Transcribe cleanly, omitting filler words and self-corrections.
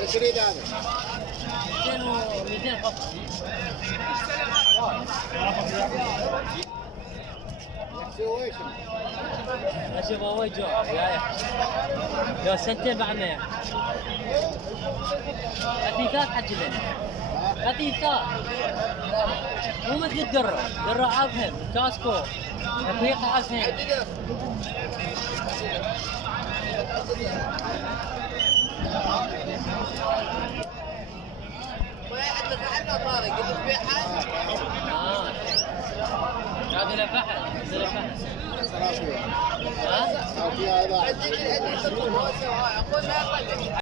ايش يريد هذا؟ 200 فقط. اشوف وجهه يا لو سنتين بعد ما يعني خفيفات حجلين خفيفات مو مثل الدره افهم كاسكو رفيقه افهم واحد فحلنا طارق قلت في حال هذا له فحل ها؟